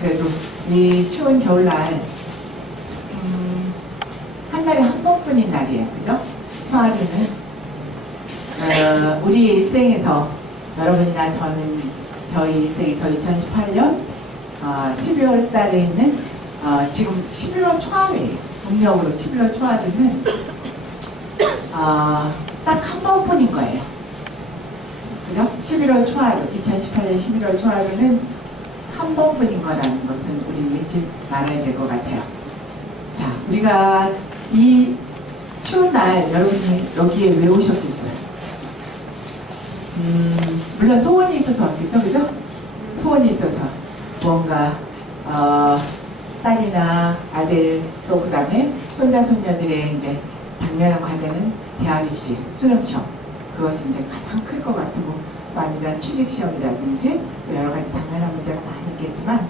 그래도 이 추운 겨울날 한 달에 한 번뿐인 날이에요. 그죠? 초하루는 우리 일생에서 여러분이나 저는 저희 일생에서 2018년 12월 달에 있는 지금 11월 초하루예요. 음력으로 11월 초하루는 딱 한 번뿐인 거예요. 그죠? 11월 초하루, 2018년 11월 초하루는 한 번뿐인 거라는 것은 우리 잊지 말아야 될 것 같아요. 자, 우리가 이 추운 날 여러분이 여기에 왜 오셨겠어요? 물론 소원이 있어서 왔겠죠, 그죠? 소원이 있어서 뭔가 딸이나 아들 또 그 다음에 손자 손녀들의 이제 당면한 과제는 대학 입시, 수능 시험 그것이 이제 가장 클 것 같고 또 아니면 취직 시험이라든지 또 여러 가지 당면한 문제가 많이 있겠지만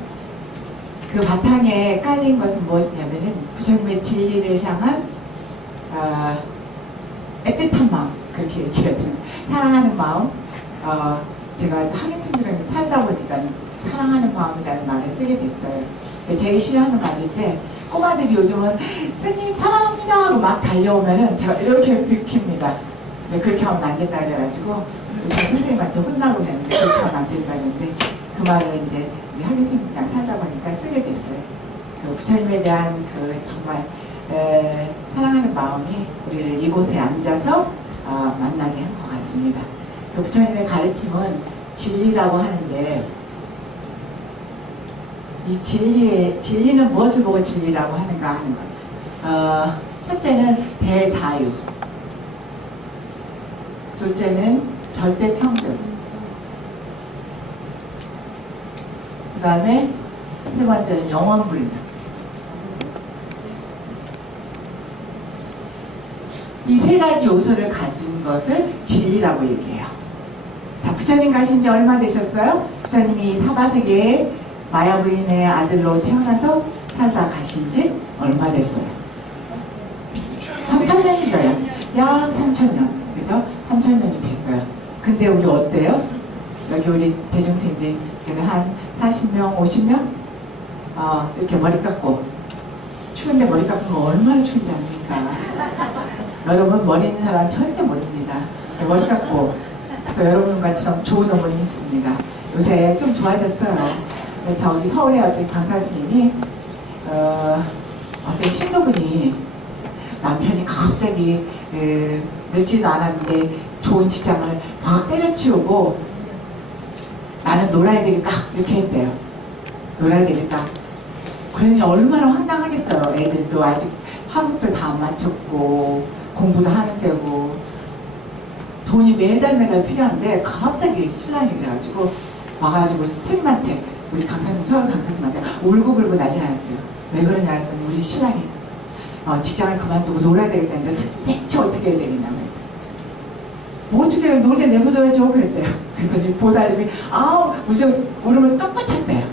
그 바탕에 깔린 것은 무엇이냐면은 부처님의 진리를 향한 애틋한 마음 그렇게 얘기해야 돼요. 사랑하는 마음. 제가 학인생들랑 살다 보니까 사랑하는 마음이라는 말을 쓰게 됐어요. 제게 싫어하는 말인데 꼬마들이 요즘은 스님 사랑합니다 하고 막 달려오면은 제가 이렇게 비킵니다. 그렇게 하면 안 된다 그래가지고 제 선생님한테 혼나고 그랬는데 그렇게 하면 안 된다 그랬는데 그 말을 이제 우리 학인생들랑 살다 보니까 쓰게 됐어요. 그 부처님에 대한 그 정말 사랑하는 마음이 우리를 이곳에 앉아서 만나게 한 것 같습니다. 그 부처님의 가르침은 진리라고 하는데 이 진리는 무엇을 보고 진리라고 하는가 하는 거예요. 첫째는 대자유, 둘째는 절대평등, 그 다음에 세 번째는 영원불명. 이 세 가지 요소를 가진 것을 진리라고 얘기해요. 자, 부처님 가신 지 얼마 되셨어요? 부처님이 사바세계에 마야 부인의 아들로 태어나서 살다 가신 지 얼마 됐어요? 3000년이죠. 약 3000년. 그죠? 3000년이 됐어요. 근데 우리 어때요? 여기 우리 대중생들 한 40명, 50명? 이렇게 머리 깎고 추운데 머리 깎은 거 얼마나 추운지 압니까? 여러분 머리 있는 사람 절대 모릅니다. 머리 깎고 또 여러분과처럼 좋은 어머니 있습니다. 요새 좀 좋아졌어요. 저기 서울에 어떤 강사 스님이 어떤 신도분이 남편이 갑자기 늙지도 않았는데 좋은 직장을 확 때려치우고 나는 놀아야 되겠다 이렇게 했대요. 놀아야 되겠다. 그러니 얼마나 황당하겠어요. 애들도 아직 학업도 다 안 마쳤고 공부도 하는 때고 돈이 매달 필요한데 갑자기 신랑이 그래가지고 와가지고 스님한테 우리 강사님, 서울 강사님한테 울고불고 난리 났대요. 왜 그러냐 했더니 우리 신랑이 직장을 그만두고 놀아야 되겠다는데 대체 어떻게 해야 되겠냐면 뭐 어떻게 해요? 놀게 내버려야죠 그랬대요. 그랬더니 보살님이 울음을 떡떡 쳤대요.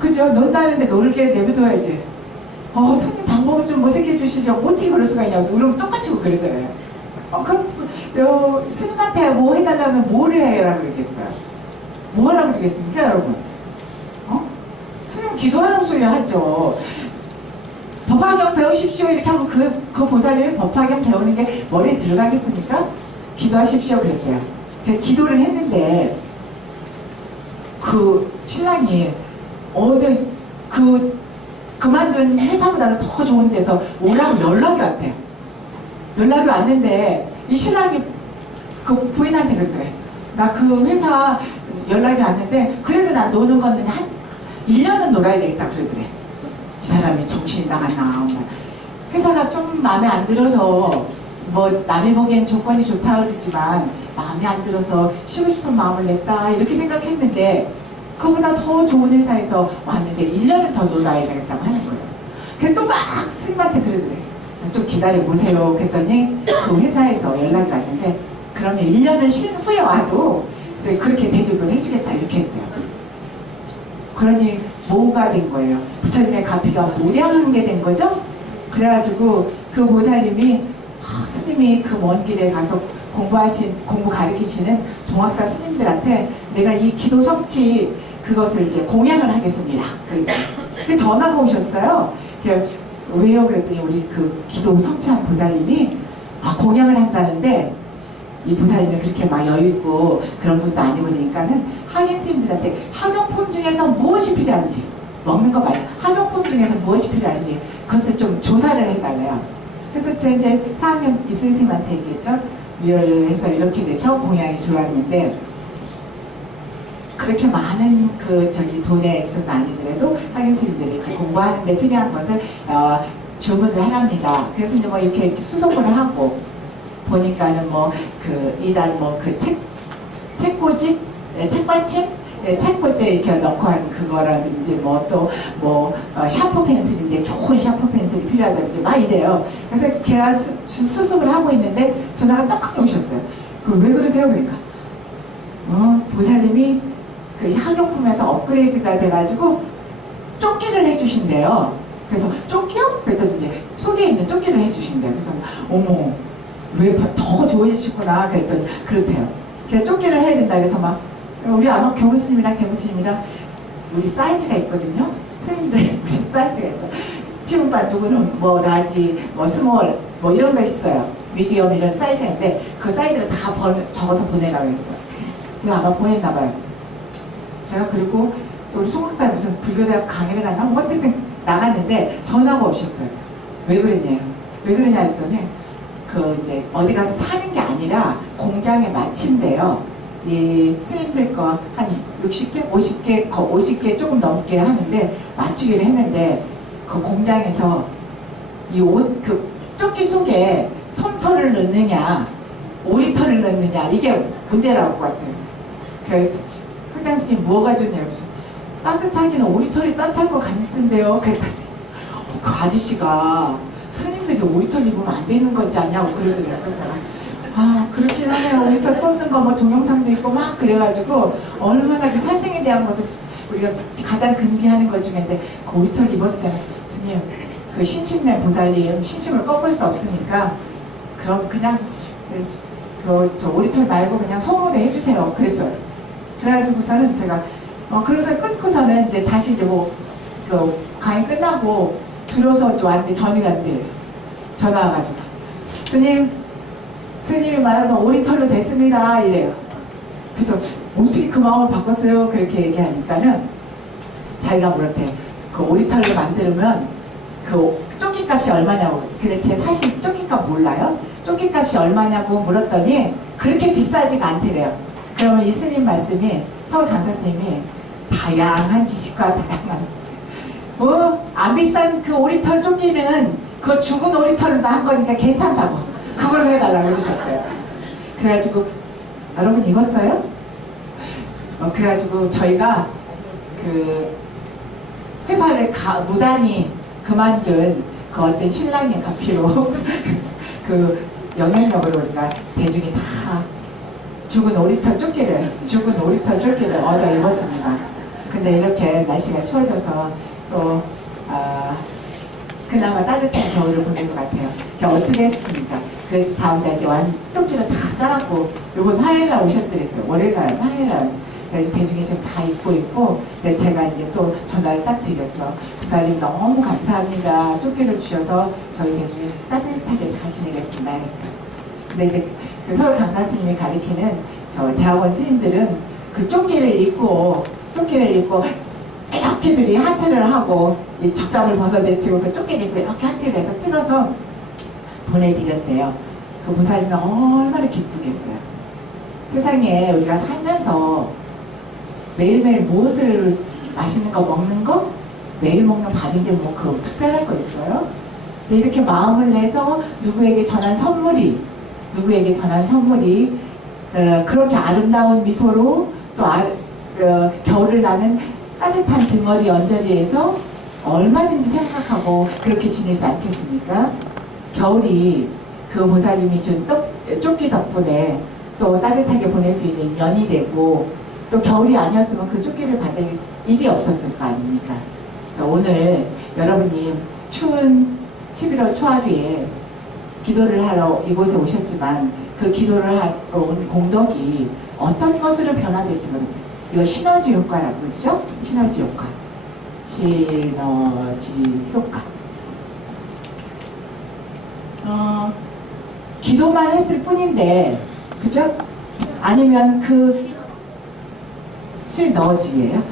그죠? 논다는데 놀게 내버려야지. 스님 방법을 좀 모색해 주시려고 어떻게 그럴 수가 있냐고 울음을 떡떡 치고 그러더래요. 그럼 스님한테 뭐 해달라면 뭘 해라 그러겠어요? 뭐 하라고 그러겠습니까 여러분? 스님 기도하라고 소리 하죠. 법화경 배우십시오 이렇게 하면 그 보살님이 법화경 배우는 게 머리에 들어가겠습니까? 기도하십시오 그랬대요. 그래서 기도를 했는데 그 신랑이 어디 그만둔 회사보다 더 좋은 데서 오라고 연락이 왔대요. 연락이 왔는데 이 신랑이 그 부인한테 그러더래. 나 그 회사 연락이 왔는데 그래도 난 노는 거는 한 1년은 놀아야 되겠다 그러더래. 이 사람이 정신이 나갔나. 회사가 좀 마음에 안 들어서 뭐 남이 보기엔 조건이 좋다 그러지만 마음에 안 들어서 쉬고 싶은 마음을 냈다 이렇게 생각했는데 그보다 더 좋은 회사에서 왔는데 1년은 더 놀아야 되겠다고 하는 거예요. 그래서 또 막 스님한테 그러더래. 좀 기다려보세요. 그랬더니 그 회사에서 연락이 왔는데 그러면 1년을 쉰 후에 와도 그렇게 대접을 해주겠다 이렇게 했대요. 그러니 뭐가 된 거예요? 부처님의 가피가 무량한 게 된 거죠? 그래가지고 그 보살님이 스님이 그 먼 길에 가서 공부 가르치시는 동학사 스님들한테 내가 이 기도 성취 그것을 이제 공양을 하겠습니다. 그랬더니 전화가 오셨어요. 왜요? 그랬더니 우리 그 기도 성취한 보살님이 공양을 한다는데 이 보살님이 그렇게 막 여유있고 그런 분도 아니고 그러니까는 학인 스님들한테 학용품 중에서 무엇이 필요한지 먹는 거 말고 학용품 중에서 무엇이 필요한지 그것을 좀 조사를 해달래요. 그래서 제가 이제 4학년 입술스님한테 얘기했죠. 이를 해서 이렇게 돼서 공양이 들어왔는데 그렇게 많은 돈의 액수는 아니더라도 학인 스님들이 이렇게 공부하는 데 필요한 것을 주문을 하랍니다. 그래서 이제 뭐 이렇게 수송을 하고 보니까는 이단 책꽂이? 책받침? 책 볼 때 이렇게 넣고 한 그거라든지 샤프 펜슬인데 좋은 샤프 펜슬이 필요하다든지 막 이래요. 그래서 걔가 수습을 하고 있는데 전화가 떡하니 오셨어요. 왜 그러세요? 그러니까 보살님이 그 학용품에서 업그레이드가 돼가지고 조끼를 해주신대요. 그래서 조끼요? 그랬더니 이제 속에 있는 조끼를 해주신대요. 그래서 어머 왜 더 좋아지시구나 그랬더니 그렇대요. 그래서 조끼를 해야 된다 그래서 막 우리 아마 교무스님이랑 재무스님이랑 우리 사이즈가 있거든요. 스님들 우리 사이즈가 있어. 치문반 누구는 라지, 스몰 이런 거 있어요. 미디엄 이런 사이즈가 있는데 그 사이즈를 다 적어서 보내라고 했어요. 그래서 아마 보냈나 봐요. 제가 그리고 또 우리 송악사에 무슨 불교대학 강의를 갔나 어쨌든 나갔는데 전화가 오셨어요. 왜 그랬냐요? 왜 그러냐 했더니 이제 어디 가서 사는 게 아니라 공장에 마친대요. 이 스님들 거 한 60개, 50개 조금 넘게 하는데 맞추기를 했는데 그 공장에서 이 조끼 속에 솜털을 넣느냐 오리털을 넣느냐 이게 문제라고 같아요. 그래서 학장 스님 뭐가 좋냐고 그래서 따뜻하기는 오리털이 따뜻할 것 같은데요. 그랬더니 그 아저씨가 스님들이 오리털 입으면 안 되는 거지 않냐고 그러더래요. 그래서 그렇긴 하네요. 오리털 뽑는 거 동영상도 있고 막 그래가지고 얼마나 그 살생에 대한 것을 우리가 가장 금기하는 것 중인데 그 오리털 입었을 때는 스님 그 신심내 보살님 신심을 꺾을 수 없으니까 그럼 그냥 저 오리털 말고 그냥 솜으로 해주세요. 그랬어요. 그래가지고서는 제가 그래서 끊고서는 이제 다시 이제 강의 끝나고 들어서 왔는데 전이가 안 돼요. 전화 와가지고 스님이 말하는 오리털로 됐습니다 이래요. 그래서 어떻게 그 마음을 바꿨어요? 그렇게 얘기하니까는 자기가 물었대. 그 오리털로 만들면 그 조끼값이 얼마냐고. 근데 제 사실 조끼값 몰라요? 조끼값이 얼마냐고 물었더니 그렇게 비싸지가 않대래요. 그러면 이 스님 말씀이 서울 강사 스님이 다양한 지식과 다양한 안 비싼 그 오리털 조끼는 그 죽은 오리털로 다 한 거니까 괜찮다고 그걸로 해달라고 그러셨대요. 그래가지고 여러분 입었어요? 그래가지고 저희가 그 회사를 무단히 그만둔 그 어떤 신랑의 가피로 그 영향력으로 우리가 대중이 다 죽은 오리털 조끼를 얻어 입었습니다. 근데 이렇게 날씨가 추워져서 또 그나마 따뜻한 겨울을 보낸 것 같아요. 어떻게 했습니까? 그 다음날 이제 조끼를 다 싸갖고 요번 화요일날 오셨더랬어요. 월요일날 화요일날 그래서 대중이 지금 다 입고 있고 제가 이제 또 전화를 딱 드렸죠. 부사님 너무 감사합니다. 조끼를 주셔서 저희 대중이 따뜻하게 잘 지내겠습니다 했어요. 근데 이제 그 서울 강사 스님이 가리키는 저 대학원 스님들은 그 조끼를 입고 이렇게들이 하트를 하고 이 적삼을 벗어내치고 그 조끼를 입고 이렇게 하트를 해서 찍어서 보내드렸대요. 그 보살님이 얼마나 기쁘겠어요. 세상에 우리가 살면서 매일매일 무엇을 맛있는 거 먹는 거? 매일 먹는 밥인데 그 특별할 거 있어요? 근데 이렇게 마음을 내서 누구에게 전한 선물이 그렇게 아름다운 미소로 또 겨울을 나는 따뜻한 등어리 언저리에서 얼마든지 생각하고 그렇게 지내지 않겠습니까? 겨울이 그 보살님이 준 조끼 덕분에 또 따뜻하게 보낼 수 있는 연이 되고 또 겨울이 아니었으면 그 조끼를 받을 일이 없었을 거 아닙니까? 그래서 오늘 여러분이 추운 11월 초하루에 기도를 하러 이곳에 오셨지만 그 기도를 하러 온 공덕이 어떤 것으로 변화될지 모르겠어요. 이거 시너지 효과라고 그러죠? 시너지 효과. 시너지 효과. 기도만 했을 뿐인데, 그죠? 아니면 그 시너지예요.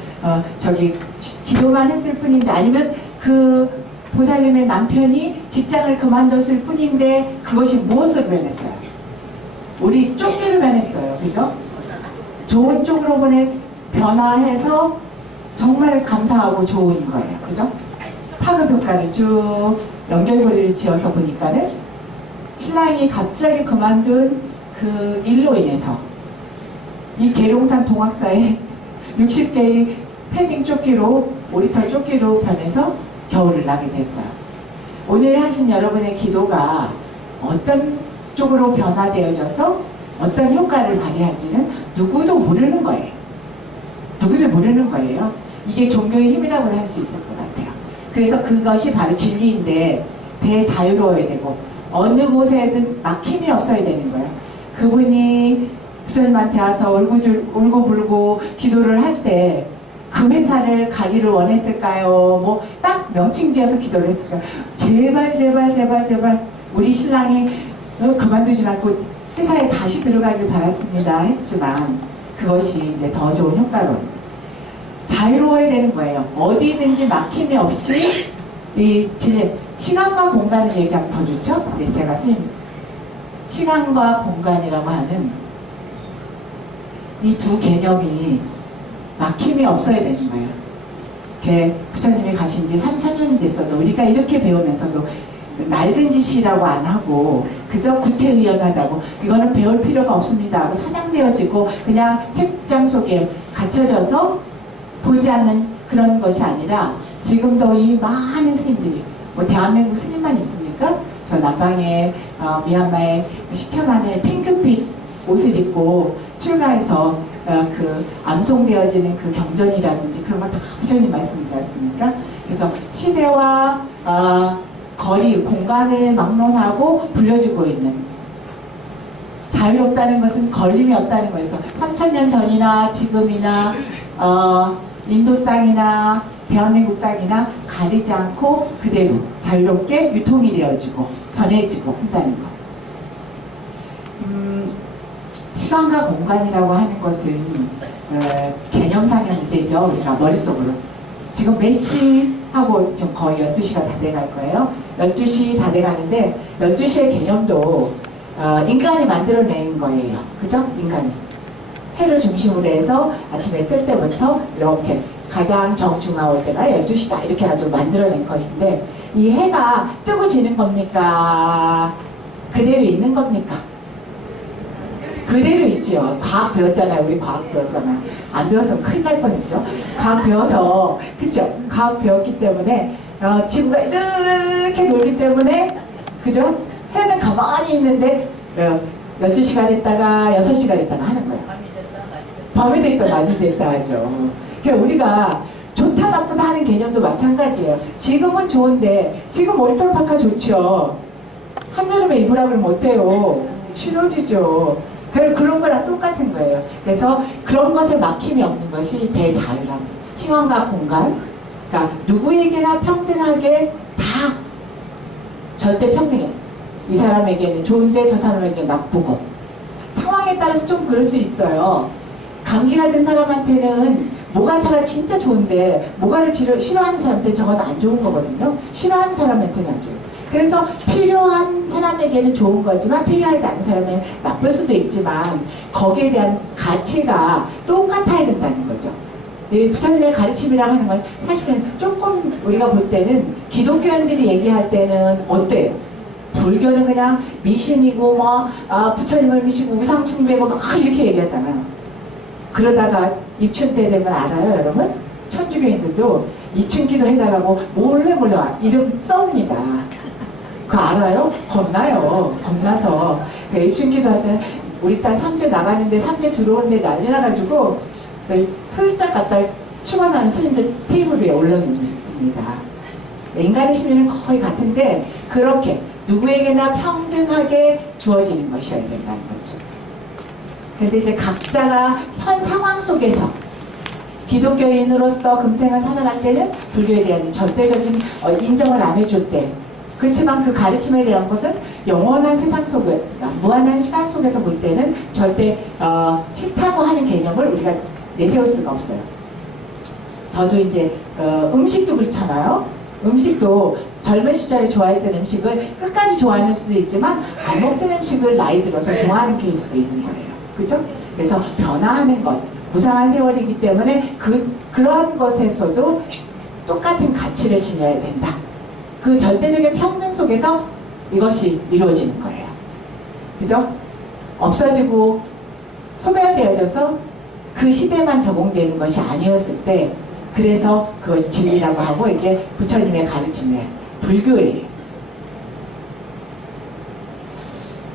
기도만 했을 뿐인데, 아니면 그 보살님의 남편이 직장을 그만뒀을 뿐인데, 그것이 무엇으로 변했어요? 우리 쫓기로 변했어요. 그죠? 좋은 쪽으로 변화해서 정말 감사하고 좋은 거예요. 그죠? 파급 효과를 쭉 연결고리를 지어서 보니까는 신랑이 갑자기 그만둔 그 일로 인해서 이 계룡산 동학사에 60개의 패딩 조끼로, 오리털 조끼로 변해서 겨울을 나게 됐어요. 오늘 하신 여러분의 기도가 어떤 쪽으로 변화되어져서 어떤 효과를 발휘할지는 누구도 모르는 거예요. 누구도 모르는 거예요. 이게 종교의 힘이라고 할 수 있을 것 같아요. 그래서 그것이 바로 진리인데 대자유로워야 되고 어느 곳에든 막힘이 없어야 되는 거예요. 그분이 부처님한테 와서 울고불고 기도를 할 때 그 회사를 가기를 원했을까요? 뭐 딱 명칭 지어서 기도를 했을까요? 제발 제발 제발 제발 우리 신랑이 그만두지 말고 회사에 다시 들어가길 바랐습니다 했지만 그것이 이제 더 좋은 효과로 자유로워야 되는 거예요. 어디든지 막힘이 없이 이 시간과 공간을 얘기하면 더 좋죠? 이제 제가 선생님 시간과 공간이라고 하는 이 두 개념이 막힘이 없어야 되는 거예요. 부처님이 가신 지 3000년이 됐어도 우리가 이렇게 배우면서도 낡은 짓이라고 안 하고 그저 구태의연하다고 이거는 배울 필요가 없습니다 하고 사장되어지고 그냥 책장 속에 갇혀져서 보지 않는 그런 것이 아니라 지금도 이 많은 스님들이 뭐 대한민국 스님만 있습니까? 저 남방에 미얀마에 식혀만의 핑크빛 옷을 입고 출가해서 그 암송되어지는 그 경전이라든지 그런 거 다 부처님 말씀이지 않습니까? 그래서 시대와 거리, 공간을 막론하고 불려주고 있는 자유롭다는 것은 걸림이 없다는 거에서 3000년 전이나 지금이나 인도 땅이나 대한민국 땅이나 가리지 않고 그대로 자유롭게 유통이 되어지고 전해지고 한다는 거. 시간과 공간이라고 하는 것은 개념상의 문제죠. 우리가 머릿속으로. 지금 몇 시 하고 지금 거의 12시가 다 돼갈 거예요. 12시 다 돼가는데 12시의 개념도 인간이 만들어낸 거예요. 그죠? 인간이. 해를 중심으로 해서 아침에 뜰 때부터 이렇게 가장 정중하 올 때가 12시다 이렇게 해가지고 만들어낸 것인데 이 해가 뜨고 지는 겁니까? 그대로 있는 겁니까? 그대로 있죠. 과학 배웠잖아요. 우리 과학 배웠잖아요. 안 배웠으면 큰일 날 뻔했죠. 과학 배워서 그죠? 과학 배웠기 때문에 지구가 이렇게 돌기 때문에 그죠? 해는 가만히 있는데 12시가 됐다가 6시가 됐다가 하는 거예요. 밤이 됐다 낮이 됐다 하죠. 그러니까 우리가 좋다 나쁘다 하는 개념도 마찬가지예요. 지금은 좋은데 지금 머리털 파카 좋죠. 한여름에 입으라 그러면 어때요? 싫어지죠. 그런 거랑 똑같은 거예요. 그래서 그런 것에 막힘이 없는 것이 대자유란 시간과 공간, 그러니까 누구에게나 평등하게 다 절대 평등해. 이 사람에게는 좋은데 저 사람에게는 나쁘고 상황에 따라서 좀 그럴 수 있어요. 감기가 든 사람한테는 모가차가 진짜 좋은데 모가를 싫어하는 사람한테 저건 안 좋은 거거든요. 싫어하는 사람한테는 안 좋아요. 그래서 필요한 사람에게는 좋은 거지만 필요하지 않은 사람에게는 나쁠 수도 있지만 거기에 대한 가치가 똑같아야 된다는 거죠. 부처님의 가르침이라고 하는 건 사실은 조금 우리가 볼 때는 기독교인들이 얘기할 때는 어때요? 불교는 그냥 미신이고 부처님을 미시고 우상 숭배고 막 이렇게 얘기하잖아요. 그러다가 입춘 때 되면 알아요, 여러분? 천주교인들도 입춘기도 해달라고 몰래 이름 썹니다. 그거 알아요? 겁나요. 겁나서 그 입춘기도 할 때 우리 딸 3제 나가는데 3제 들어오는데 난리 나가지고 슬쩍 갖다 추방하는 스님들 테이블 위에 올려놓습니다. 인간의 심리는 거의 같은데 그렇게 누구에게나 평등하게 주어지는 것이어야 된다는 거죠. 근데 이제 각자가 현 상황 속에서 기독교인으로서 금생을 살아갈 때는 불교에 대한 절대적인 인정을 안 해줄 때, 그렇지만 그 가르침에 대한 것은 영원한 세상 속에, 그러니까 무한한 시간 속에서 볼 때는 절대 싫다고 하는 개념을 우리가 내세울 수가 없어요. 저도 이제 음식도 그렇잖아요. 음식도 젊은 시절에 좋아했던 음식을 끝까지 좋아하는 수도 있지만 안 먹던 음식을 나이 들어서 좋아하는 케이스도 있는 거예요. 그죠? 그래서 변화하는 것, 무상한 세월이기 때문에 그러한 것에서도 똑같은 가치를 지녀야 된다. 그 절대적인 평등 속에서 이것이 이루어지는 거예요. 그죠? 없어지고 소멸되어져서 그 시대만 적용되는 것이 아니었을 때, 그래서 그것이 진리라고 하고 이게 부처님의 가르침이에요. 불교예요.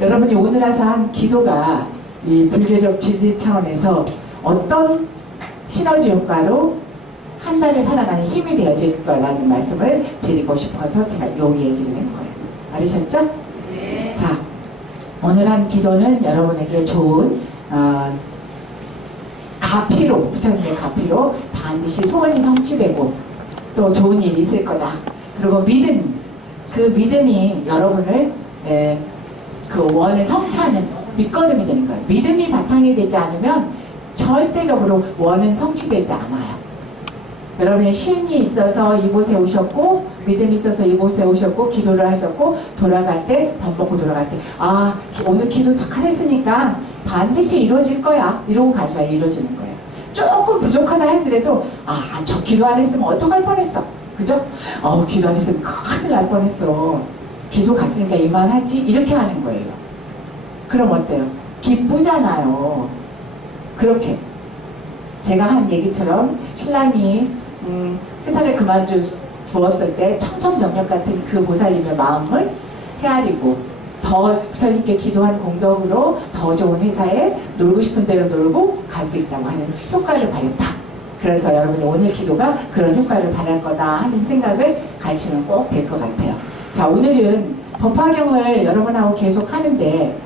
여러분이 오늘 와서 한 기도가 이 불교적 진리 차원에서 어떤 시너지 효과로 한 달을 살아가는 힘이 되어질 거라는 말씀을 드리고 싶어서 제가 요 얘기를 한 거예요. 알으셨죠? 네. 자, 오늘 한 기도는 여러분에게 좋은 가피로, 부처님의 가피로 반드시 소원이 성취되고 또 좋은 일이 있을 거다. 그리고 믿음, 그 믿음이 여러분을 그 원을 성취하는 밑거름이 되는 거예요. 믿음이 바탕이 되지 않으면 절대적으로 원은 성취되지 않아요. 여러분의 신이 있어서 이곳에 오셨고, 믿음이 있어서 이곳에 오셨고, 기도를 하셨고, 돌아갈 때, 밥 먹고 돌아갈 때, 아, 오늘 기도 잘했으니까 반드시 이루어질 거야. 이러고 가셔야 이루어지는 거예요. 조금 부족하다 하더라도, 아, 저 기도 안 했으면 어떡할 뻔했어. 그죠? 기도 안 했으면 큰일 날 뻔했어. 기도 갔으니까 이만하지? 이렇게 하는 거예요. 그럼 어때요? 기쁘잖아요. 그렇게. 제가 한 얘기처럼 신랑이 회사를 그만두었을 때 청천벽력 같은 그 보살님의 마음을 헤아리고 더 부처님께 기도한 공덕으로 더 좋은 회사에 놀고 싶은 대로 놀고 갈 수 있다고 하는 효과를 발휘했다. 그래서 여러분이 오늘 기도가 그런 효과를 발할 거다 하는 생각을 가시면 꼭 될 것 같아요. 자, 오늘은 법화경을 여러분하고 계속 하는데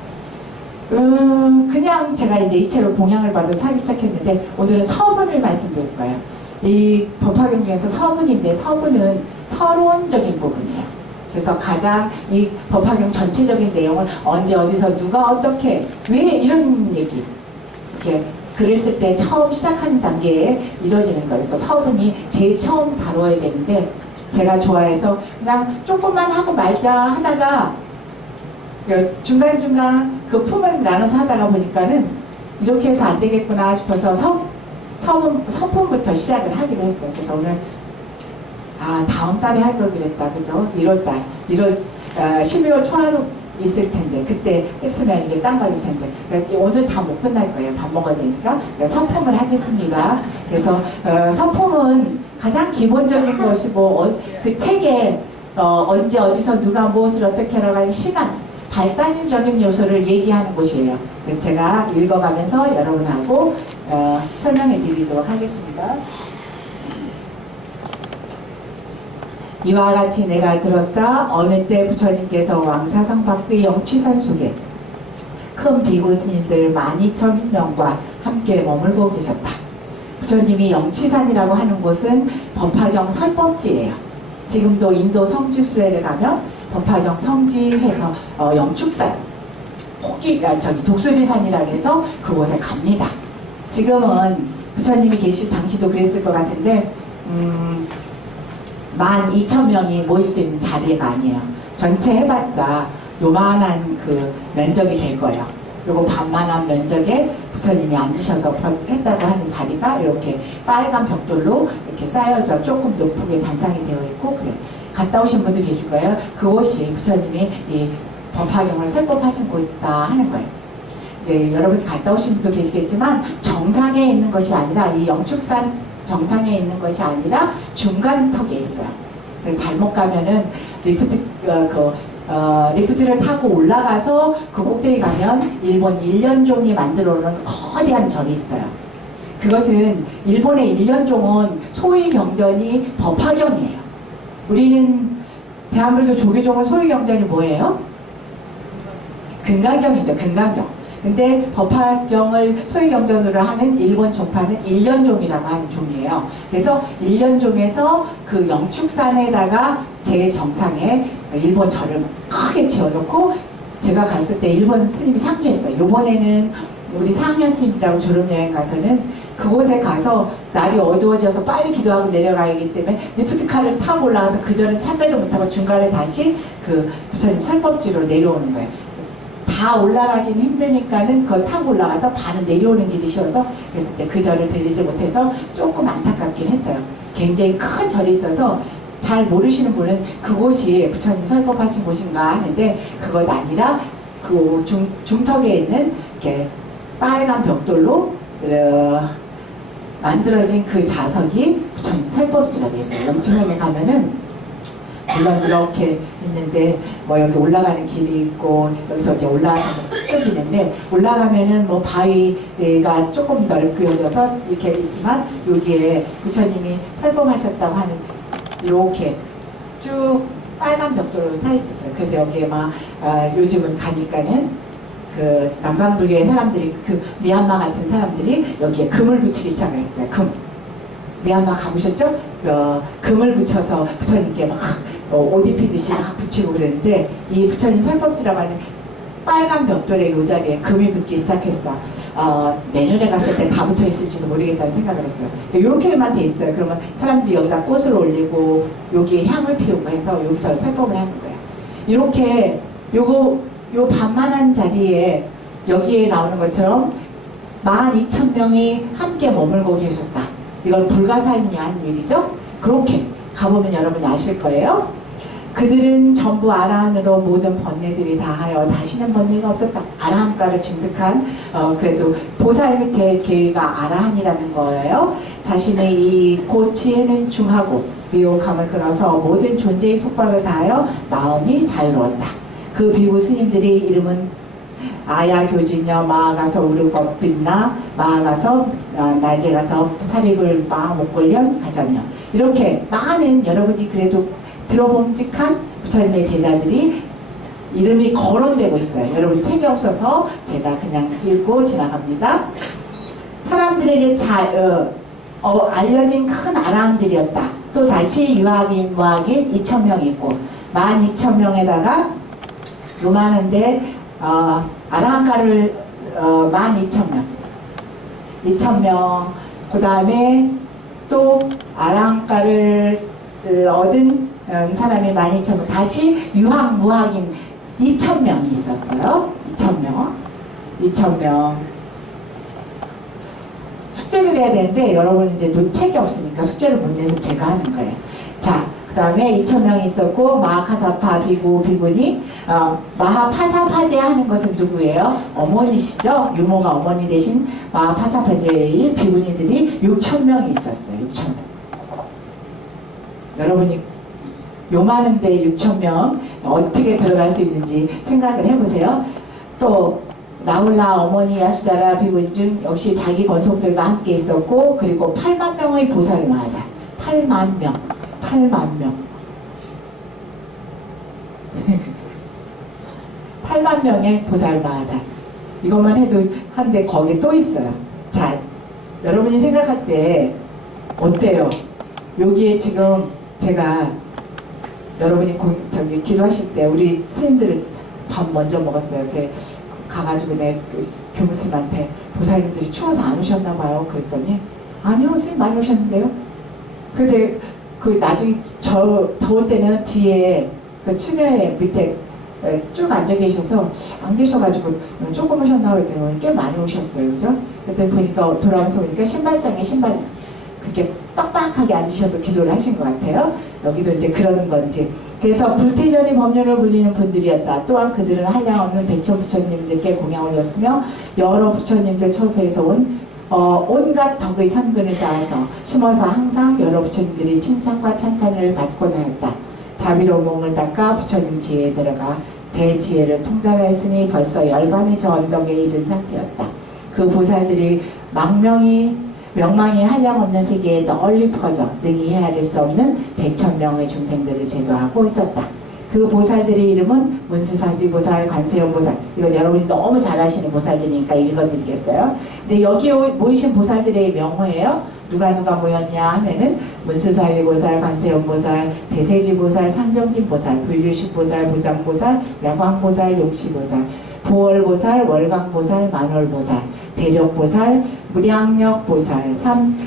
그냥 제가 이제 이체로 공양을 받아서 하기 시작했는데 오늘은 서문을 말씀드릴 거예요. 이 법화경 중에서 서문인데 서문은 서론적인 부분이에요. 그래서 가장 이 법화경 전체적인 내용을 언제 어디서 누가 어떻게 왜 이런 얘기 이렇게 글을 쓸 때 처음 시작하는 단계에 이루어지는 거예요. 그래서 서문이 제일 처음 다뤄야 되는데 제가 좋아해서 그냥 조금만 하고 말자 하다가 중간중간 그 품을 나눠서 하다가 보니까는 이렇게 해서 안 되겠구나 싶어서 서품부터 시작을 하기로 했어요. 그래서 오늘 다음 달에 할 걸 그랬다. 그죠? 1월달 12월 초하루 있을 텐데 그때 했으면 이게 딱 맞을 텐데 그러니까 오늘 다 못 끝날 거예요. 밥 먹어야 되니까 서품을 하겠습니다. 그래서 서품은 가장 기본적인 것이고 그 책에 언제 어디서 누가 무엇을 어떻게 하라고 하는 시간 발단적인 요소를 얘기하는 곳이에요. 그래서 제가 읽어가면서 여러분하고 설명해 드리도록 하겠습니다. 이와 같이 내가 들었다. 어느 때 부처님께서 왕사성 밖의 영취산 속에 큰 비구 스님들 12,000명과 함께 머물고 계셨다. 부처님이 영취산이라고 하는 곳은 법화경 설법지예요. 지금도 인도 성지 수레를 가면 법화경 성지해서 영축산 독수리산이라고 해서 그곳에 갑니다. 지금은 부처님이 계실 당시도 그랬을 것 같은데 12,000명이 모일 수 있는 자리가 아니에요. 전체 해봤자 요만한 그 면적이 될 거예요. 요거 반만한 면적에 부처님이 앉으셔서 했다고 하는 자리가 이렇게 빨간 벽돌로 이렇게 쌓여져 조금 높게 단상이 되어 있고 그래. 갔다 오신 분도 계실 거예요. 그곳이 부처님이 이 법화경을 설법하신 곳이다 하는 거예요. 이제 여러분이 갔다 오신 분도 계시겠지만 정상에 있는 것이 아니라 이 영축산 정상에 있는 것이 아니라 중간 턱에 있어요. 그래서 잘못 가면은 리프트를 타고 올라가서 그 꼭대기 가면 일본 일련종이 만들어 놓은 거대한 절이 있어요. 그것은 일본의 일련종은 소위 경전이 법화경이에요. 우리는 대한불교 조계종은 소위 경전이 뭐예요? 금강경이죠. 금강경. 근데 법화경을 소외경전으로 하는 일본 종파는 일련종이라고 하는 종이에요. 그래서 일련종에서 그 영축산에다가 제일 정상에 일본 절을 크게 지어놓고, 제가 갔을 때 일본 스님이 상주했어요. 요번에는 우리 4학년 스님이라고 졸업여행 가서는 그곳에 가서 날이 어두워져서 빨리 기도하고 내려가야 하기 때문에 리프트카를 타고 올라가서 그전엔 참배도 못하고 중간에 다시 그 부처님 설법지로 내려오는 거예요. 다 올라가긴 힘드니까는 그걸 타고 올라가서 반은 내려오는 길이 쉬워서, 그래서 이제 그 절을 들리지 못해서 조금 안타깝긴 했어요. 굉장히 큰 절이 있어서 잘 모르시는 분은 그곳이 부처님 설법하신 곳인가 하는데, 그것 아니라 그 중턱에 있는 이렇게 빨간 벽돌로 만들어진 그 자석이 부처님 설법지가 되어 있어요. 영진원에 가면은 물론 이렇게 있는데 뭐 여기 올라가는 길이 있고 여기서 이렇게 올라가는 쭉 있는데, 올라가면은 뭐 바위가 조금 넓게여서 이렇게 있지만 여기에 부처님이 설법하셨다고 하는 이렇게 쭉 빨간 벽돌로 서 있었어요. 그래서 여기에 막 요즘은 가니까는 그 남방불교의 사람들이, 그 미얀마 같은 사람들이 여기에 금을 붙이기 시작을 했어요. 금. 미얀마 가보셨죠? 금을 붙여서 부처님께 막 옷 입히듯이 막 붙이고 그랬는데, 이 부처님 설법지라고 하는 빨간 벽돌의 요 자리에 금이 붙기 시작했어. 내년에 갔을 때 다 붙어 있을지도 모르겠다는 생각을 했어요. 이렇게만 돼 있어요. 그러면 사람들이 여기다 꽃을 올리고 여기에 향을 피우고 해서 여기서 설법을 하는 거예요. 이렇게 요 반만한 자리에 여기에 나오는 것처럼 12,000명이 함께 머물고 계셨다. 이건 불가사인이 한 일이죠. 그렇게 가보면 여러분이 아실 거예요. 그들은 전부 아라한으로 모든 번뇌들이 다하여 다시는 번뇌가 없었다. 아라한가를 증득한 그래도 보살 밑에 계위가 아라한이라는 거예요. 자신의 이 고치에는 중하고 미혹함을 끊어서 모든 존재의 속박을 다하여 마음이 자유로웠다. 그 비구 스님들이 이름은 아야 교진여, 마아가서 우르법 빛나, 마아가서 낮에 가서 사립을 마 목걸련 가졌냐. 이렇게 많은 여러분이 그래도 들어봄직한 부처님의 제자들이 이름이 거론되고 있어요. 여러분 책이 없어서 제가 그냥 읽고 지나갑니다. 사람들에게 알려진 큰 아라한들이었다. 또 다시 유학인, 무학인 2,000명 있고 12,000명에다가 요만한데 아라한가를 12,000명 2,000명, 그 다음에 또 아라한가를 얻은 사람이 12,000명, 다시 유학, 무학인 2,000명이 있었어요. 2,000명. 숙제를 내야 되는데 여러분 이제 책이 없으니까 숙제를 못 내서 제가 하는 거예요. 자, 그 다음에 2,000명이 있었고, 마하카사파 비구, 비구니, 마하파사파제 하는 것은 누구예요? 어머니시죠? 유모가 어머니 대신 마하파사파제의 비구니들이 6,000명이 있었어요. 6,000명. 여러분이 요만한데 6,000명 어떻게 들어갈 수 있는지 생각을 해보세요. 또 나홀라 어머니 야수다라 비구니 중 역시 자기 권속들과 함께 있었고, 그리고 8만 명의 보살 마하살. 8만 명. 8만 명의 보살 마하살. 이것만 해도 한데 거기 또 있어요. 자, 여러분이 생각할 때 어때요? 여기에 지금 제가 여러분이 기도하실 때 우리 스님들은 밥 먼저 먹었어요. 이렇게 가가지고 내 교무스님한테 보살님들이 추워서 안 오셨나 봐요. 그랬더니 아니요, 스님 많이 오셨는데요. 그런데 그 나중에 더울 때는 뒤에 그 추녀의 밑에 쭉 앉아 계셔서 안 계셔가지고 조금 오셨나 그랬더니 꽤 많이 오셨어요. 그죠? 그때 보니까 돌아와서 보니까 신발장에 신발 그렇게 빡빡하게 앉으셔서 기도를 하신 것 같아요. 여기도 이제 그런 건지. 그래서 불태전이 법륜을 불리는 분들이었다. 또한 그들은 한량없는 백천 부처님들께 공양 올렸으며 여러 부처님들 처소에서 온 온갖 덕의 선근을 쌓아서 심어서 항상 여러 부처님들이 칭찬과 찬탄을 받곤 하였다. 자비로운 몸을 닦아 부처님 지혜에 들어가 대지혜를 통달하였으니 벌써 열반의 저 언덕에 이른 상태였다. 그 보살들이 명망이 한량없는 세계에 널리 퍼져 능히 헤아릴 수 없는 백천명의 중생들을 제도하고 있었다. 그 보살들의 이름은 문수사리보살, 관세음보살. 이건 여러분이 너무 잘 아시는 보살들이니까 읽어드리겠어요. 근데 여기 모이신 보살들의 명호예요. 누가 모였냐 하면은 문수사리보살, 관세음보살, 대세지보살, 삼정진보살, 불유식보살, 보장보살, 야광보살, 용시보살, 부월보살, 월광보살, 만월보살, 대력보살, 무량력보살,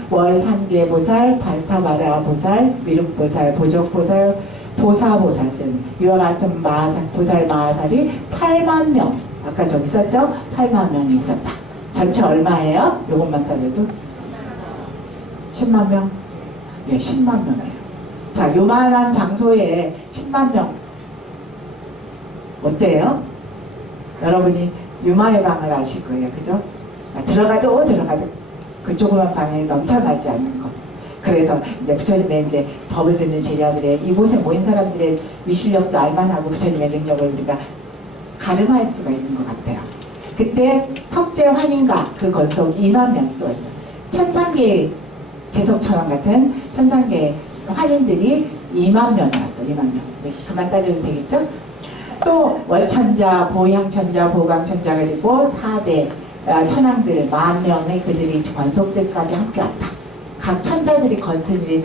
월삼계보살, 발타바라보살, 미륵보살, 보족보살, 보사보살 등 이와 같은 보살 마하살이 8만 명, 아까 저기 썼죠? 8만 명이 있었다. 전체 얼마예요? 요것만 따져도 10만 명? 예, 10만 명이에요. 자, 요만한 장소에 10만 명 어때요? 여러분이 유마의 방을 아실 거예요. 그죠? 들어가도 그 조그만 방에 넘쳐나지 않는 것. 그래서 이제 부처님의 이제 법을 듣는 제자들의 이곳에 모인 사람들의 위실력도 알만하고 부처님의 능력을 우리가 가름할 수가 있는 것 같아요. 그때 석재 환인가 그 건속이 2만 명이 또 있어요. 천상계의 제석천왕 같은 천상계의 환인들이 2만 명이 왔어요. 2만 명. 네, 그만 따져도 되겠죠? 또 월천자, 보양천자, 보강천자 그리고 4대 천왕들 10,000명의 그들이 권속들까지 함께 왔다. 각 천자들이 거느린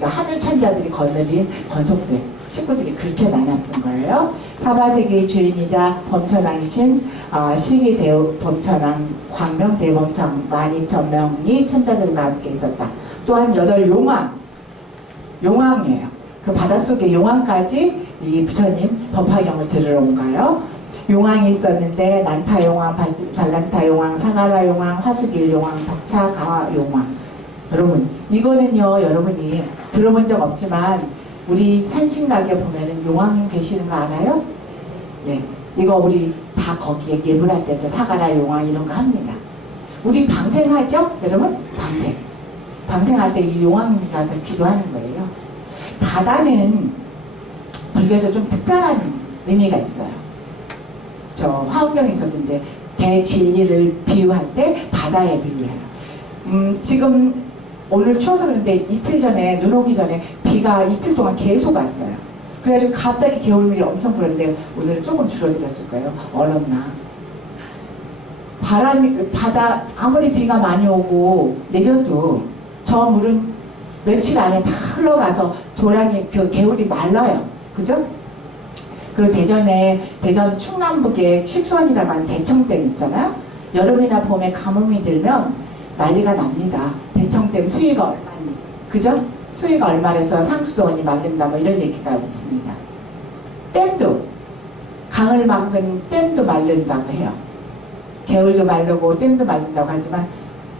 하늘 천자들이 거느린 권속들 식구들이 그렇게 많았던 거예요. 사바세계의 주인이자 범천왕이신 실기 범천왕, 광명 대범천 12,000명이 천자들과 함께 있었다. 또한 8용왕, 용왕이에요. 그 바닷속에 용왕까지 이 부처님 법화경을 들으러 온가요? 용왕이 있었는데 난타용왕, 발란타용왕, 사가라용왕, 화수길용왕, 덕차가용왕. 여러분 이거는요 여러분이 들어본 적 없지만 우리 산신각에 보면은 용왕님 계시는 거 알아요? 네, 이거 우리 다 거기에 예불할 때도 사가라 용왕 이런 거 합니다. 우리 방생하죠? 여러분? 방생할 때 이 용왕님 가서 기도하는 거예요. 바다는 불교에서 좀 특별한 의미가 있어요. 저 화엄경에서도 이제 대진리를 비유할 때 바다에 비유해요. 지금 오늘 추워서 그런데 이틀 전에 눈 오기 전에 비가 이틀 동안 계속 왔어요. 그래가지고 갑자기 겨울물이 엄청 불었는데 오늘은 조금 줄어들었을 거예요. 얼었나. 바다 아무리 비가 많이 오고 내려도 저 물은 며칠 안에 다 흘러가서 도랑이 그 개울이 말라요. 그죠? 그리고 대전 충남북에 식수원이라고 하는 대청댐 있잖아요. 여름이나 봄에 가뭄이 들면 난리가 납니다. 대청댐 수위가 얼마니, 그죠? 수위가 얼마래서 상수도원이 마른다 뭐 이런 얘기가 있습니다. 댐도 강을 막은 댐도 마른다고 해요. 개울도 마르고 댐도 마른다고 하지만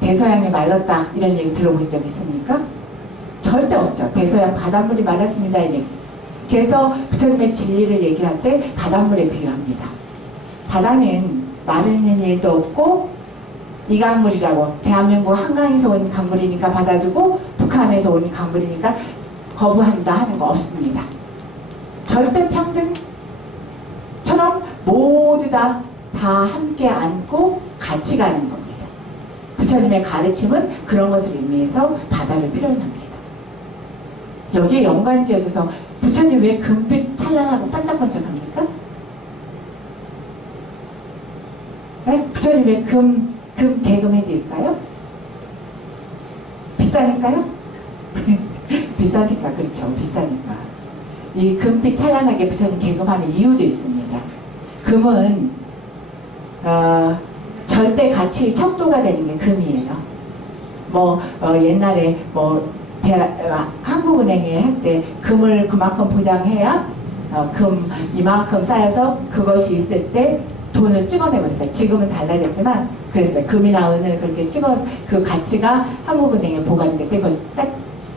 대서양이 말랐다 이런 얘기 들어본 적 있습니까? 절대 없죠. 대서양 바닷물이 말랐습니다 이 얘기. 그래서 부처님의 진리를 얘기할 때 바닷물에 비유합니다. 바다는 마르는 일도 없고 이강물이라고 대한민국 한강에서 온 강물이니까 받아주고 북한에서 온 강물이니까 거부한다 하는 거 없습니다. 절대 평등처럼 모두 다 함께 안고 같이 가는 겁니다. 부처님의 가르침은 그런 것을 의미해서 바다를 표현합니다. 여기에 연관지어져서 부처님 왜 금빛 찬란하고 반짝반짝합니까? 네? 부처님 왜 금 개금해드릴까요? 비싸니까요? 비싸니까 그렇죠. 비싸니까. 이 금빛 찬란하게 부처님 개금하는 이유도 있습니다. 금은 절대 가치 척도가 되는 게 금이에요. 옛날에 한국은행에 할 때 금을 그만큼 보장해야 금 이만큼 쌓여서 그것이 있을 때 돈을 찍어내고 그랬어요. 지금은 달라졌지만 그랬어요. 금이나 은을 그렇게 그 가치가 한국은행에 보관될 때 그걸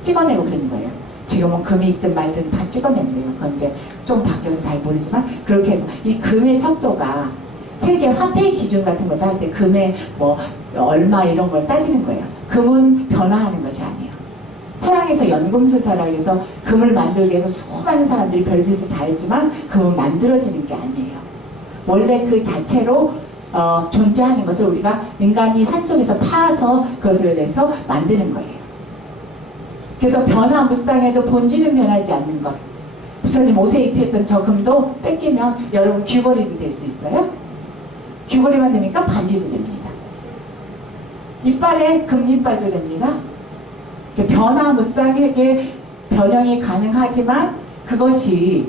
찍어내고 그런 거예요. 지금은 금이 있든 말든 다 찍어낸대요. 그건 이제 좀 바뀌어서 잘 모르지만 그렇게 해서 이 금의 척도가 세계 화폐 기준 같은 것도 할 때 금의 얼마 이런 걸 따지는 거예요. 금은 변화하는 것이 아니에요. 서양에서 연금술사라고 해서 금을 만들기 위해서 수많은 사람들이 별짓을 다 했지만 금은 만들어지는 게 아니에요. 원래 그 자체로 존재하는 것을 우리가 인간이 산속에서 파서 그것을 내서 만드는 거예요. 그래서 변화무쌍해도 본질은 변하지 않는 것. 부처님 옷에 입혔던 저 금도 뺏기면 여러분 귀걸이도 될 수 있어요? 귀걸이만 되니까 반지도 됩니다. 이빨에 금이빨도 됩니다. 변화무쌍하게 변형이 가능하지만 그것이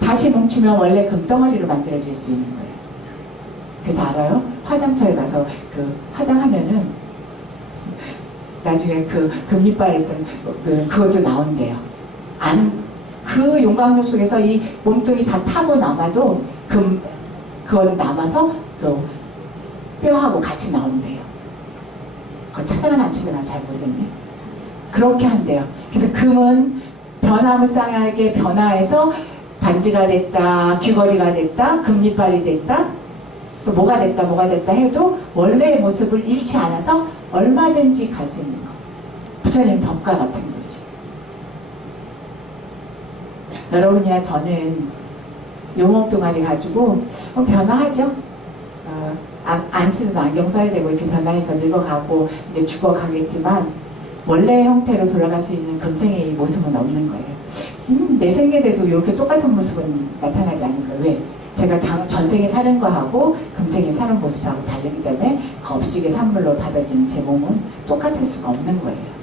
다시 뭉치면 원래 금덩어리로 만들어질 수 있는 거예요. 그래서 알아요? 화장터에 가서 그 화장하면은 나중에 그 금이빨 있던 그것도 나온대요. 그 용광로 속에서 이 몸통이 다 타고 남아도 그거는 남아서 그 뼈하고 같이 나온대요. 그거 찾아가나 안 찾아가나 잘 모르겠네. 그렇게 한대요. 그래서 금은 변화무쌍하게 변화해서 반지가 됐다, 귀걸이가 됐다, 금이빨이 됐다, 또 뭐가 됐다 해도 원래의 모습을 잃지 않아서 얼마든지 갈 수 있는 거. 부처님 법과 같은 것이. 여러분이나 저는 요 몸뚱아리 가지고 변화하죠. 안 쓰던 안경 써야 되고 이렇게 변화해서 늙어가고 이제 죽어가겠지만 원래의 형태로 돌아갈 수 있는 금생의 이 모습은 없는 거예요. 내 생에 돼도 이렇게 똑같은 모습은 나타나지 않는 거예요. 왜? 제가 전생에 사는 거하고 금생에 사는 모습하고 다르기 때문에 그 업식의 산물로 받아진 제 몸은 똑같을 수가 없는 거예요.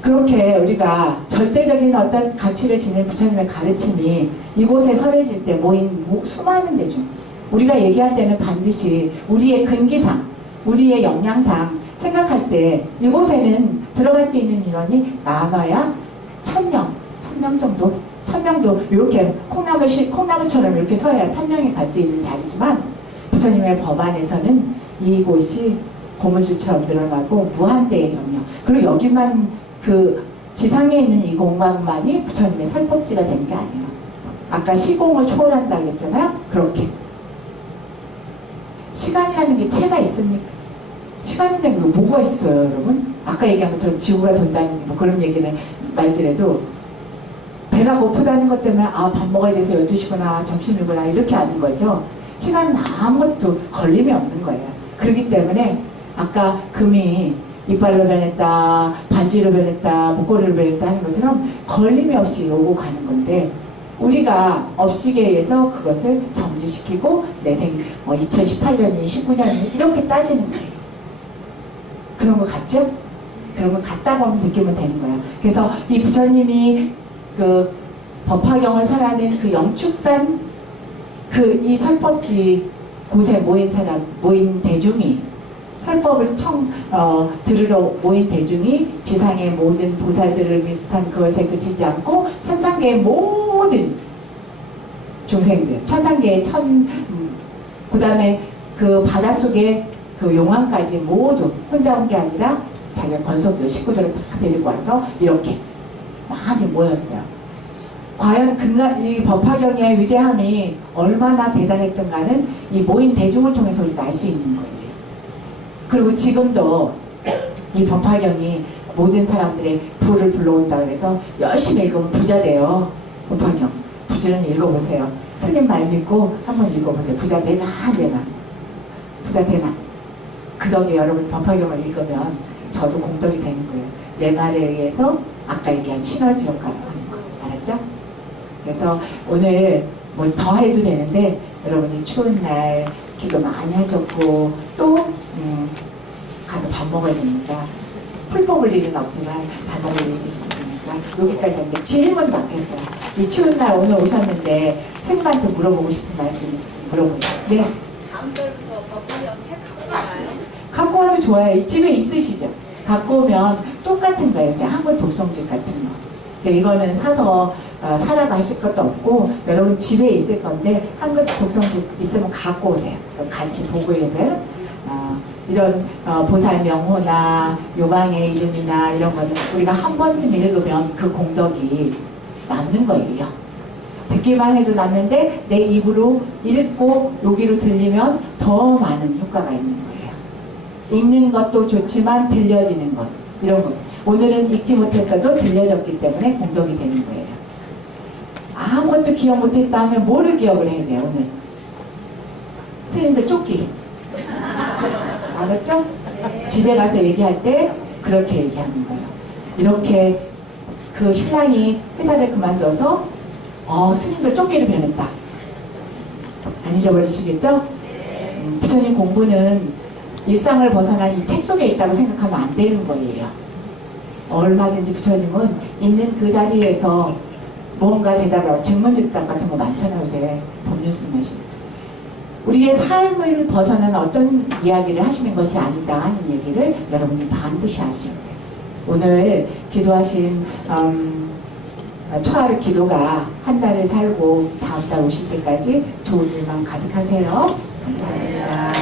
그렇게 우리가 절대적인 어떤 가치를 지닌 부처님의 가르침이 이곳에 설해질 때 모인 수많은 대중, 우리가 얘기할 때는 반드시 우리의 근기상, 우리의 역량상 생각할 때 이곳에는 들어갈 수 있는 인원이 많아야 1000명 정도, 1000명도 이렇게 콩나물처럼 이렇게 서야 1000명이 갈 수 있는 자리지만 부처님의 법 안에서는 이곳이 고무줄처럼 늘어나고 무한대의 영역, 그리고 여기만 그 지상에 있는 이 공간만이 부처님의 설법지가 된 게 아니에요. 아까 시공을 초월한다 그랬잖아요. 그렇게 시간이라는 게 체가 있습니까? 시간이라는 게 뭐가 있어요, 여러분? 아까 얘기한 것처럼 지구가 돈다는 뭐 그런 얘기는 말더라도 배가 고프다는 것 때문에 밥 먹어야 돼서 12시구나 점심이구나 이렇게 하는 거죠. 시간은 아무것도 걸림이 없는 거예요. 그렇기 때문에 아까 금이 이빨로 변했다, 반지로 변했다, 목걸이로 변했다 하는 것처럼 걸림이 없이 오고 가는 건데 우리가 업식에 의해서 그것을 정지시키고 내생 2018년이 19년이 이렇게 따지는 거예요. 그런 거 같죠? 그런 거 같다고 하면 느끼면 되는 거야. 그래서 이 부처님이 그 법화경을 설하는 그 영축산 이 설법지 곳에 모인 대중이 설법을 들으러 모인 대중이 지상의 모든 보살들을 비롯한 그것에 그치지 않고 천상계의 모든 중생들, 천상계의 그 다음에 그 바닷속에 그 용왕까지 모두 혼자 온 게 아니라 자기가 권속들, 식구들을 다 데리고 와서 이렇게 많이 모였어요. 과연 이 법화경의 위대함이 얼마나 대단했던가는 이 모인 대중을 통해서 우리가 알 수 있는 거예요. 그리고 지금도 이 법화경이 모든 사람들의 부를 불러온다 그래서 열심히 읽으면 부자 돼요. 법화경. 부지런 읽어보세요. 스님 말 믿고 한번 읽어보세요. 부자 되나 안 되나. 부자 되나. 그 덕에 여러분 법화경을 읽으면 저도 공덕이 되는 거예요. 내 말에 의해서 아까 얘기한 시너지 효과를 하는 거. 알았죠? 그래서 오늘 뭐 더 해도 되는데 여러분이 추운 날 기도 많이 하셨고 또 가서 밥 먹어야 되니까 풀 뽑을 일은 없지만 밥 먹을 일이 있으니까 여기까지 했는데 질문 받겠어요. 이 추운 날 오늘 오셨는데 스님한테 물어보고 싶은 말씀 있으면 물어보세요. 네. 다음 달부터 법화경 책 갖고 와요? 갖고 와도 좋아요. 이 집에 있으시죠? 갖고 오면 똑같은 거예요. 한글 독성집 같은 거. 이거는 사서 사라고 하실 것도 없고 여러분 집에 있을 건데 한글 독성집 있으면 갖고 오세요. 그럼 같이 보고 읽으면 이런 보살 명호나 요강의 이름이나 이런 거는 우리가 한 번쯤 읽으면 그 공덕이 남는 거예요. 듣기만 해도 남는데 내 입으로 읽고 여기로 들리면 더 많은 효과가 있는 거예요. 읽는 것도 좋지만 들려지는 것 이런 것. 오늘은 읽지 못했어도 들려졌기 때문에 공덕이 되는 거예요. 아무것도 기억 못했다 하면 뭐를 기억을 해야 돼요, 오늘? 스님들 쫓기. 알았죠? 네. 집에 가서 얘기할 때 그렇게 얘기하는 거예요. 이렇게 그 신랑이 회사를 그만둬서 스님들 쫓기를 변했다. 안 잊어버리시겠죠? 부처님 공부는 일상을 벗어난 이 책 속에 있다고 생각하면 안 되는 거예요. 얼마든지 부처님은 있는 그 자리에서 뭔가 대답을 하고 증문즉답 같은 거 많잖아요. 요새 법륜 말씀. 우리의 삶을 벗어난 어떤 이야기를 하시는 것이 아니다 하는 얘기를 여러분이 반드시 아셔야 돼요. 오늘 기도하신 초하루 기도가 한 달을 살고 다음 달 오실 때까지 좋은 일만 가득하세요. 감사합니다.